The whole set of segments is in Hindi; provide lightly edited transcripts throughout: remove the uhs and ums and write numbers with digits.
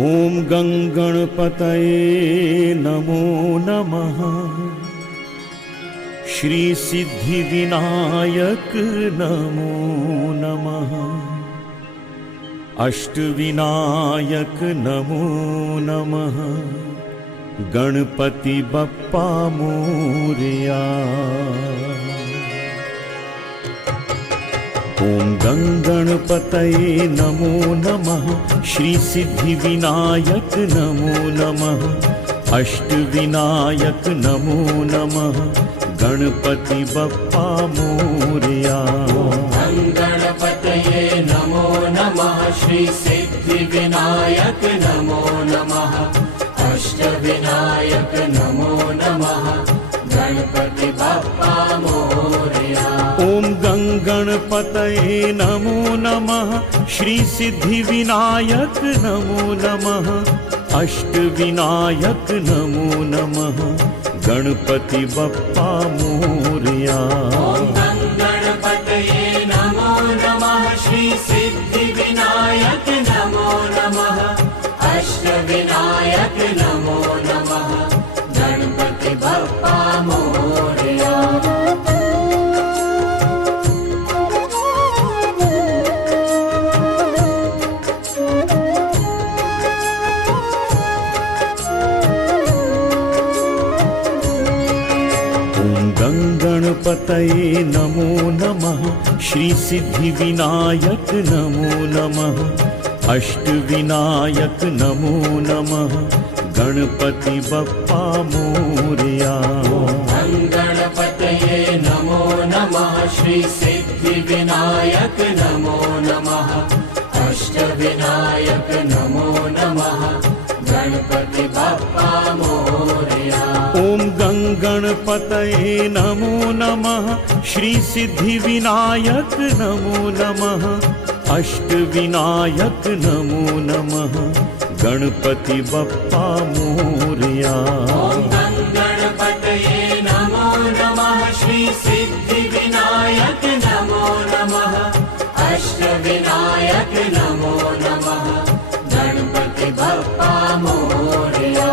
ॐ गङ्गणपतये नमो नमः। श्री सिद्धिविनायक नमो नमः। अष्टविनायक नमो नमः। गणपति बप्पा मोरया। ॐ गङ्गणपतये नमो नमः। श्री सिद्धिविनायक नमो नमः। अष्टविनायक नमो नमः। गणपति बप्पा मोरया। गणपतये नमो नमः। श्री सिद्धिविनायक नमो नमः। अष्टविनायक नमो नमः। गणपति बप्पा मोरया। ॐ गङ्गणपतये नमो नमः। श्री सिद्धिविनायक नमो नमः। अष्टविनायक नमो नमः। गणपति बप्पा मोरया। गणपतये नमो नमः। श्री सिद्धिविनायक नमो नमः। अष्टविनायक नमो नमः। गणपति बप्पा मोरया। गणपतये नमो नमः। श्री सिद्धिविनायक नमो नमः। अष्टविनायक नमो नमः। गणपति बप्पा मोरया। गणपतये नमो नमः। श्री सिद्धिविनायक नमो नमः। अष्टविनायक नमो नमः। गणपति बप्पा मोरया। ॐ गङ्गणपतये नमो नमः। श्री सिद्धिविनायक नमो नमः। अष्टविनायक नमो नमः। गणपति बप्पा मोरया। गणपतये नमो नमः। श्री सिद्धिविनायक नमो नमः। अष्टविनायक नमो नमः। गणपति बप्पा मोरया।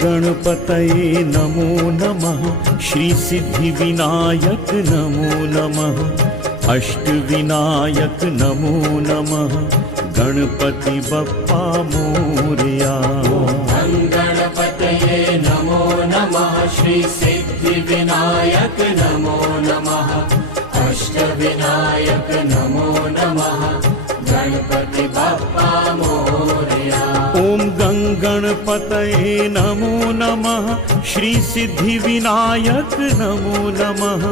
गणपतये नमो नमः। श्री सिद्धिविनायक नमो नमः। अष्टविनायक नमो नमः। गणपति बप्पा मोरया। गणपतये नमो नमः। श्री सिद्धिविनायक नमो नमः। अष्टविनायक नमो नमः। गणपति बप्पा मोरया। ॐ गङ्गणपतये नमो नमः। श्री सिद्धिविनायक नमो नमः।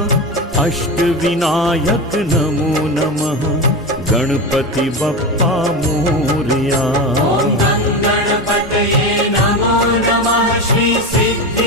अष्टविनायक नमो नमः। गणपति बप्पा मोरया। गणपतये नमो नमः। श्री सिद्धि